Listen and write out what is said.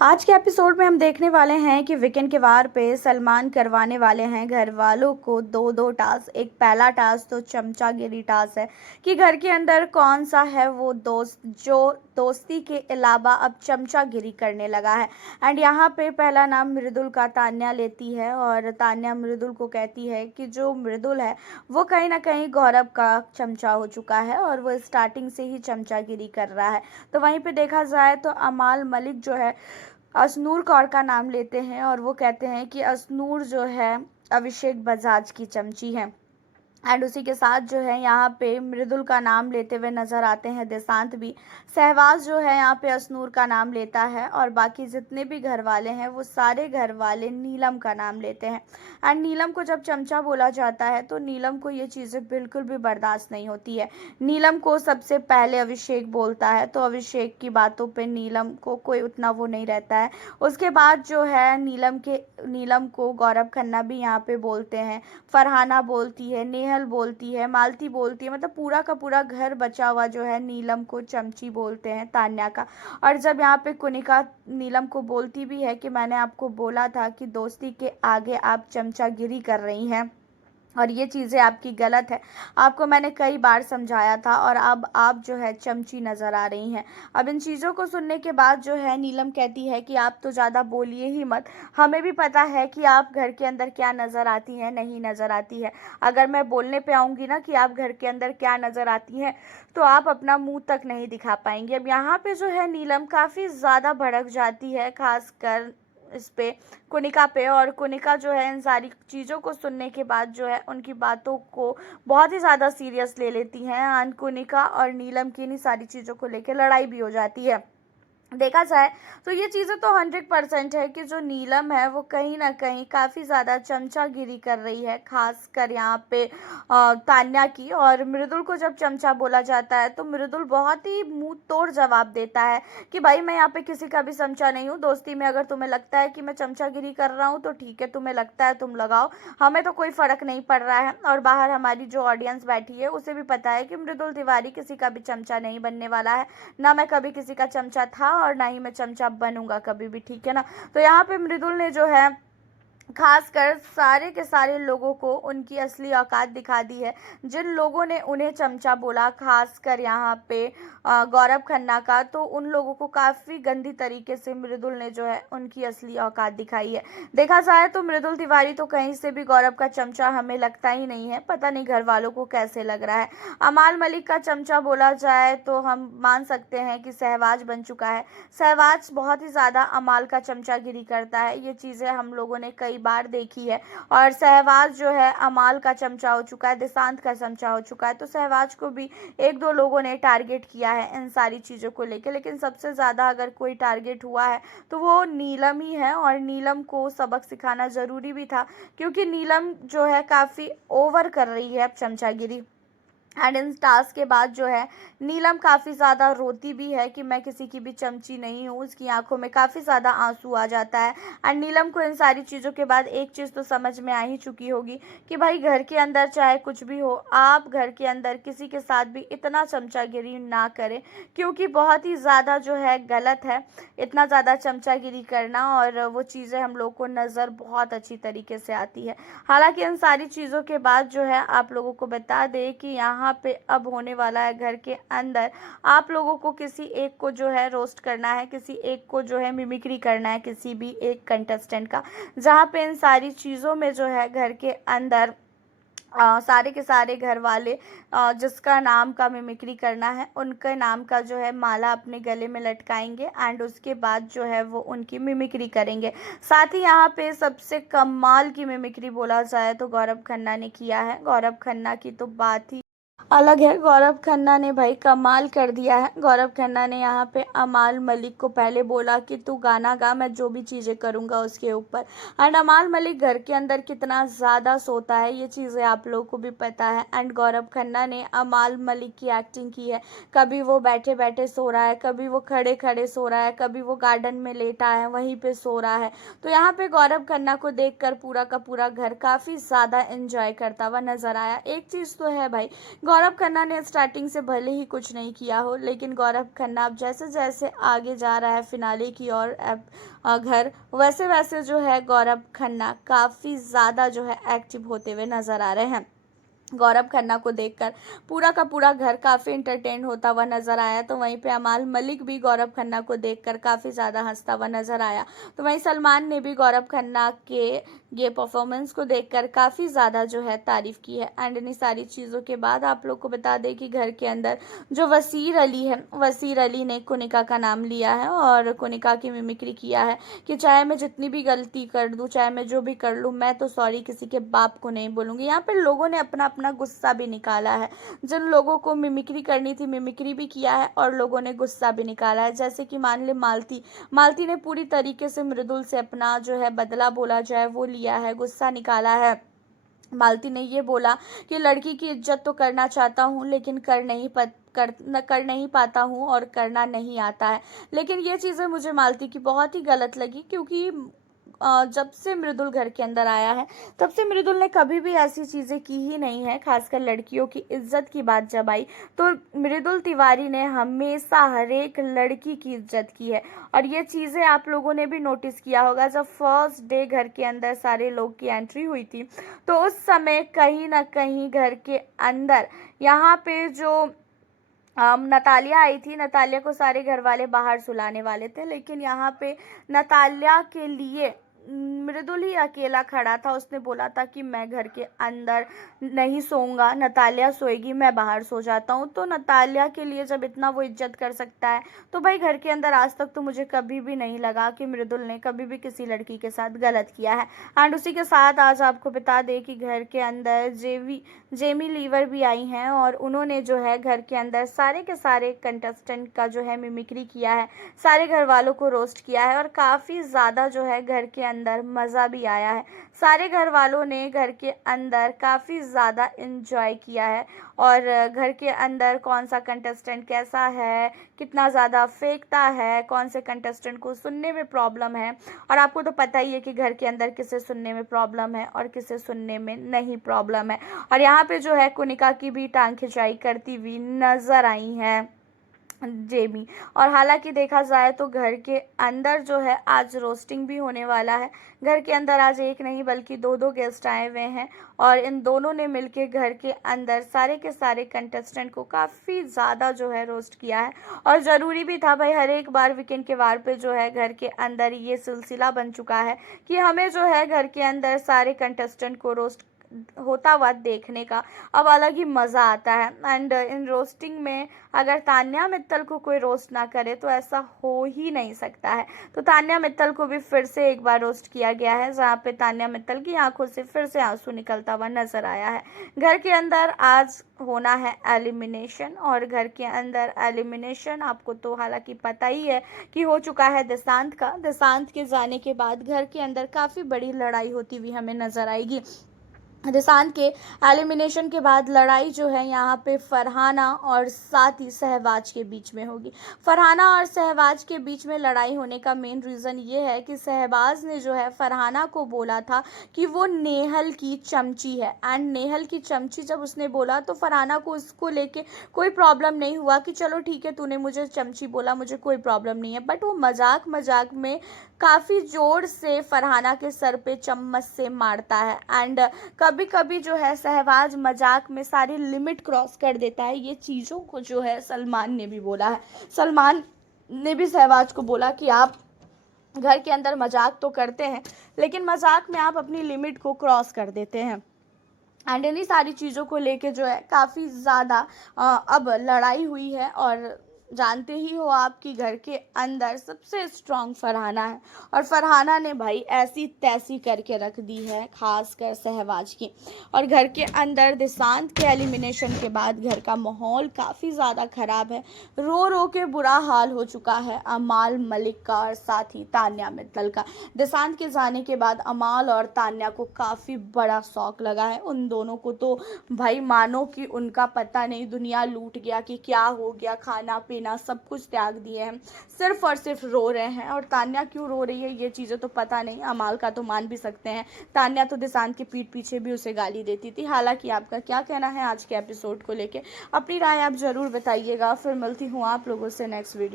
आज के एपिसोड में हम देखने वाले हैं कि वीकेंड के वार पे सलमान करवाने वाले हैं घर वालों को दो दो टास्क। एक पहला टास्क तो चमचागिरी टास्क है कि घर के अंदर कौन सा है वो दोस्त जो दोस्ती के अलावा अब चमचागिरी करने लगा है। एंड यहाँ पे पहला नाम मृदुल का तान्या लेती है और तान्या मृदुल को कहती है कि जो मृदुल है वो कहीं ना कहीं गौरव का चमचा हो चुका है और वो स्टार्टिंग से ही चमचागिरी कर रहा है। तो वहीं पे देखा जाए तो अमाल मलिक जो है असनूर कौर का नाम लेते हैं और वो कहते हैं कि असनूर जो है अभिषेक बजाज की चमची है। एंड उसी के साथ जो है यहाँ पे मृदुल का नाम लेते हुए नजर आते हैं देशांत भी। सहवाज जो है यहाँ पे असनूर का नाम लेता है और बाकी जितने भी घर वाले हैं वो सारे घर वाले नीलम का नाम लेते हैं। एंड नीलम को जब चमचा बोला जाता है तो नीलम को ये चीज़ें बिल्कुल भी बर्दाश्त नहीं होती है। नीलम को सबसे पहले अभिषेक बोलता है तो अभिषेक की बातों पे नीलम को कोई उतना वो नहीं रहता है। उसके बाद जो है नीलम को गौरव खन्ना भी यहाँ पे बोलते हैं, फरहाना बोलती है, नेहल बोलती है, मालती बोलती है, मतलब पूरा का पूरा घर बचा हुआ जो है नीलम को चमची बोलते हैं तान्या का। और जब यहाँ पे कुनिका नीलम को बोलती भी है कि मैंने आपको बोला था कि दोस्ती के आगे आप चमचागिरी कर रही हैं और ये चीज़ें आपकी गलत है, आपको मैंने कई बार समझाया था और अब आप जो है चमची नज़र आ रही हैं। अब इन चीज़ों को सुनने के बाद जो है नीलम कहती है कि आप तो ज़्यादा बोलिए ही मत, हमें भी पता है कि आप घर के अंदर क्या नज़र आती हैं नहीं नज़र आती है। अगर मैं बोलने पे आऊँगी ना कि आप घर के अंदर क्या नज़र आती हैं तो आप अपना मुंह तक नहीं दिखा पाएंगी। अब यहाँ पे जो है नीलम काफ़ी ज़्यादा भड़क जाती है, खासकर इस पे कुनिका पे। और कुनिका जो है इन सारी चीज़ों को सुनने के बाद जो है उनकी बातों को बहुत ही ज़्यादा सीरियस ले लेती हैं। एंड कुनिका और नीलम की इन सारी चीज़ों को लेकर लड़ाई भी हो जाती है। देखा जाए तो ये चीज़ें तो 100% है कि जो नीलम है वो कहीं ना कहीं काफ़ी ज़्यादा चमचागिरी कर रही है, खासकर यहाँ पे तान्या की। और मृदुल को जब चमचा बोला जाता है तो मृदुल बहुत ही मुंह तोड़ जवाब देता है कि भाई मैं यहाँ पे किसी का भी चमचा नहीं हूँ, दोस्ती में अगर तुम्हें लगता है कि मैं चमचागिरी कर रहा हूँ तो ठीक है, तुम्हें लगता है तुम लगाओ, हमें तो कोई फ़र्क नहीं पड़ रहा है। और बाहर हमारी जो ऑडियंस बैठी है उसे भी पता है कि मृदुल तिवारी किसी का भी चमचा नहीं बनने वाला है, ना मैं कभी किसी का चमचा था और ना ही मैं चमचा बनूंगा कभी भी, ठीक है ना। तो यहाँ पे मृदुल ने जो है खासकर सारे के सारे लोगों को उनकी असली औकात दिखा दी है। जिन लोगों ने उन्हें चमचा बोला, खासकर यहाँ पे गौरव खन्ना का, तो उन लोगों को काफ़ी गंदी तरीके से मृदुल ने जो है उनकी असली औकात दिखाई है। देखा जाए तो मृदुल तिवारी तो कहीं से भी गौरव का चमचा हमें लगता ही नहीं है, पता नहीं घर वालों को कैसे लग रहा है। अमाल मलिक का चमचा बोला जाए तो हम मान सकते हैं कि सहवाज बन चुका है। सहवाज बहुत ही ज़्यादा अमाल का चमचागिरी करता है, ये चीज़ें हम लोगों ने कई बार देखी है। और सहवाज जो है अमाल का चमचा हो चुका है, देशांत का चमचा हो चुका है। तो सहवाज को भी एक दो लोगों ने टारगेट किया है इन सारी चीज़ों को लेकर, लेकिन सबसे ज़्यादा अगर कोई टारगेट हुआ है तो वो नीलम ही है। और नीलम को सबक सिखाना ज़रूरी भी था क्योंकि नीलम जो है काफ़ी ओवर कर रही है अब चमचागिरी। एंड इन टास्क के बाद जो है नीलम काफ़ी ज़्यादा रोती भी है कि मैं किसी की भी चमची नहीं हूँ, उसकी आंखों में काफ़ी ज़्यादा आंसू आ जाता है। एंड नीलम को इन सारी चीज़ों के बाद एक चीज़ तो समझ में आ ही चुकी होगी कि भाई घर के अंदर चाहे कुछ भी हो, आप घर के अंदर किसी के साथ भी इतना चमचागिरी ना करें, क्योंकि बहुत ही ज़्यादा जो है गलत है इतना ज़्यादा चमचागिरी करना। और वो चीज़ें हम लोग को नज़र बहुत अच्छी तरीके से आती है। हालांकि इन सारी चीज़ों के बाद जो है आप लोगों को बता दें कि यहाँ पे अब होने वाला है घर के अंदर आप लोगों को किसी एक को जो है रोस्ट करना है, किसी एक को जो है मिमिक्री करना है, किसी भी एक कंटेस्टेंट का, जहाँ पे इन सारी चीज़ों में जो है घर के अंदर सारे के सारे घर वाले जिसका नाम का मिमिक्री करना है उनके नाम का जो है माला अपने गले में लटकाएंगे एंड उसके बाद जो है वो उनकी मिमिक्री करेंगे। साथ ही यहाँ पे सबसे कमाल की मिमिक्री बोला जाए तो गौरव खन्ना ने किया है। गौरव खन्ना की तो बात ही अलग है, गौरव खन्ना ने भाई कमाल कर दिया है। गौरव खन्ना ने यहाँ पे अमाल मलिक को पहले बोला कि तू गाना गा, मैं जो भी चीज़ें करूँगा उसके ऊपर। एंड अमाल मलिक घर के अंदर कितना ज़्यादा सोता है ये चीज़ें आप लोगों को भी पता है। एंड गौरव खन्ना ने अमाल मलिक की एक्टिंग की है, कभी वो बैठे बैठे सो रहा है, कभी वो खड़े खड़े सो रहा है, कभी वो गार्डन में लेटा है वहीं पर सो रहा है। तो यहाँ पे गौरव खन्ना को देख पूरा का पूरा घर काफ़ी ज़्यादा इंजॉय करता हुआ नज़र आया। एक चीज़ तो है भाई, गौरव खन्ना ने स्टार्टिंग से भले ही कुछ नहीं किया हो, लेकिन गौरव खन्ना अब जैसे जैसे आगे जा रहा है फिनाले की ओर घर, वैसे वैसे जो है गौरव खन्ना काफ़ी ज़्यादा जो है एक्टिव होते हुए नज़र आ रहे हैं। गौरव खन्ना को देखकर पूरा का पूरा घर काफ़ी इंटरटेन होता हुआ नजर आया। तो वहीं पे अमाल मलिक भी गौरव खन्ना को देखकर काफ़ी ज़्यादा हंसता हुआ नजर आया। तो वहीं सलमान ने भी गौरव खन्ना के ये परफॉर्मेंस को देखकर काफ़ी ज़्यादा जो है तारीफ़ की है। एंड इन्हीं सारी चीज़ों के बाद आप लोग को बता दें कि घर के अंदर जो वसीर अली है, वसीर अली ने कुनिका का नाम लिया है और कुनिका की मिमिक्री किया है कि चाहे मैं जितनी भी गलती कर दूँ, चाहे मैं जो भी कर लूँ, मैं तो सॉरी किसी के बाप को नहीं बोलूँगी। यहाँ पर लोगों ने अपना अपना गुस्सा भी निकाला है। जिन लोगों को मिमिक्री करनी थी मिमिक्री भी किया है और लोगों ने गुस्सा भी निकाला है। जैसे कि मान ले मालती ने पूरी तरीके से मृदुल से अपना जो है बदला बोला जाए वो लिया है, गुस्सा निकाला है। मालती ने ये बोला कि लड़की की इज्जत तो करना चाहता हूँ लेकिन कर नहीं पाता हूँ और करना नहीं आता है। लेकिन ये चीज़ें मुझे मालती की बहुत ही गलत लगी, क्योंकि जब से मृदुल घर के अंदर आया है तब से मृदुल ने कभी भी ऐसी चीज़ें की ही नहीं है। खासकर लड़कियों की इज्जत की बात जब आई तो मृदुल तिवारी ने हमेशा हर एक लड़की की इज्जत की है। और ये चीज़ें आप लोगों ने भी नोटिस किया होगा, जब फर्स्ट डे घर के अंदर सारे लोग की एंट्री हुई थी तो उस समय कहीं ना कहीं घर के अंदर यहाँ पे जो नतालिया आई थी, नतालिया को सारे घर वाले बाहर सुलाने वाले थे, लेकिन यहाँ पे नतालिया के लिए मृदुल ही अकेला खड़ा था। उसने बोला था कि मैं घर के अंदर नहीं सोऊंगा, नतालिया सोएगी, मैं बाहर सो जाता हूँ। तो नतालिया के लिए जब इतना वो इज्जत कर सकता है तो भाई घर के अंदर आज तक तो मुझे कभी भी नहीं लगा कि मृदुल ने कभी भी किसी लड़की के साथ गलत किया है। एंड उसी के साथ आज आपको बता दें कि घर के अंदर जेमी लीवर भी आई हैं और उन्होंने जो है घर के अंदर सारे के सारे कंटेस्टेंट का जो है मिमिक्री किया है, सारे घर वालों को रोस्ट किया है और काफ़ी ज़्यादा जो है घर के अंदर मज़ा भी आया है। सारे घर वालों ने घर के अंदर काफ़ी ज़्यादा एंजॉय किया है और घर के अंदर कौन सा कंटेस्टेंट कैसा है, कितना ज़्यादा फेंकता है, कौन से कंटेस्टेंट को सुनने में प्रॉब्लम है। और आपको तो पता ही है कि घर के अंदर किसे सुनने में प्रॉब्लम है और किसे सुनने में नहीं प्रॉब्लम है। और यहाँ पे जो है कुनिका की भी टांग खिंचाई करती हुई नज़र आई हैं जेमी। और हालांकि देखा जाए तो घर के अंदर जो है आज रोस्टिंग भी होने वाला है। घर के अंदर आज एक नहीं बल्कि दो गेस्ट आए हुए हैं और इन दोनों ने मिलके घर के अंदर सारे के सारे कंटेस्टेंट को काफ़ी ज़्यादा जो है रोस्ट किया है। और ज़रूरी भी था भाई, हर एक बार वीकेंड के वार पे जो है घर के अंदर ये सिलसिला बन चुका है कि हमें जो है घर के अंदर सारे कंटेस्टेंट को रोस्ट होता हुआ देखने का अब अलग ही मज़ा आता है। एंड इन रोस्टिंग में अगर तान्या मित्तल को कोई रोस्ट ना करे तो ऐसा हो ही नहीं सकता है। तो तान्या मित्तल को भी फिर से एक बार रोस्ट किया गया है, जहाँ पे तान्या मित्तल की आंखों से फिर से आंसू निकलता हुआ नजर आया है। घर के अंदर आज होना है एलिमिनेशन और घर के अंदर एलिमिनेशन आपको तो हालांकि पता ही है कि हो चुका है देशांत का। देशांत के जाने के बाद घर के अंदर काफ़ी बड़ी लड़ाई होती हुई हमें नजर आएगी। देशांत के एलिमिनेशन के बाद लड़ाई जो है यहाँ पे फरहाना और साथ ही सहवाज के बीच में होगी। फरहाना और सहवाज के बीच में लड़ाई होने का मेन रीज़न ये है कि सहवाज ने जो है फरहाना को बोला था कि वो नेहल की चमची है। एंड नेहल की चमची जब उसने बोला तो फरहाना को उसको लेके कोई प्रॉब्लम नहीं हुआ कि चलो ठीक है तूने मुझे चमची बोला, मुझे कोई प्रॉब्लम नहीं है। बट वो मजाक में काफ़ी ज़ोर से फरहाना के सर पे चम्मच से मारता है। एंड कभी कभी जो है सहवाज मजाक में सारी लिमिट क्रॉस कर देता है। ये चीज़ों को जो है सलमान ने भी बोला है। सलमान ने भी सहवाज को बोला कि आप घर के अंदर मजाक तो करते हैं लेकिन मजाक में आप अपनी लिमिट को क्रॉस कर देते हैं। एंड इन्हीं सारी चीज़ों को लेके जो है काफ़ी ज़्यादा अब लड़ाई हुई है। और जानते ही हो आप कि घर के अंदर सबसे स्ट्रांग फरहाना है और फरहाना ने भाई ऐसी तैसी करके रख दी है खासकर सहवाज की। और घर के अंदर देशांत के एलिमिनेशन के बाद घर का माहौल काफ़ी ज़्यादा ख़राब है। रो के बुरा हाल हो चुका है अमाल मलिक का और साथ ही तान्या मित्तल का। देशांत के जाने के बाद अमाल और तान्या को काफ़ी बड़ा शौक लगा है। उन दोनों को तो भाई मानो कि उनका पता नहीं दुनिया लूट गया कि क्या हो गया, खाना पीना लेना सब कुछ त्याग दिए हैं, सिर्फ और सिर्फ रो रहे हैं। और तान्या क्यों रो रही है ये चीज़ें तो पता नहीं, अमाल का तो मान भी सकते हैं, तान्या तो दिशांत की पीठ पीछे भी उसे गाली देती थी। हालांकि आपका क्या कहना है आज के एपिसोड को लेके, अपनी राय आप ज़रूर बताइएगा। फिर मिलती हूँ आप लोगों से नेक्स्ट वीडियो।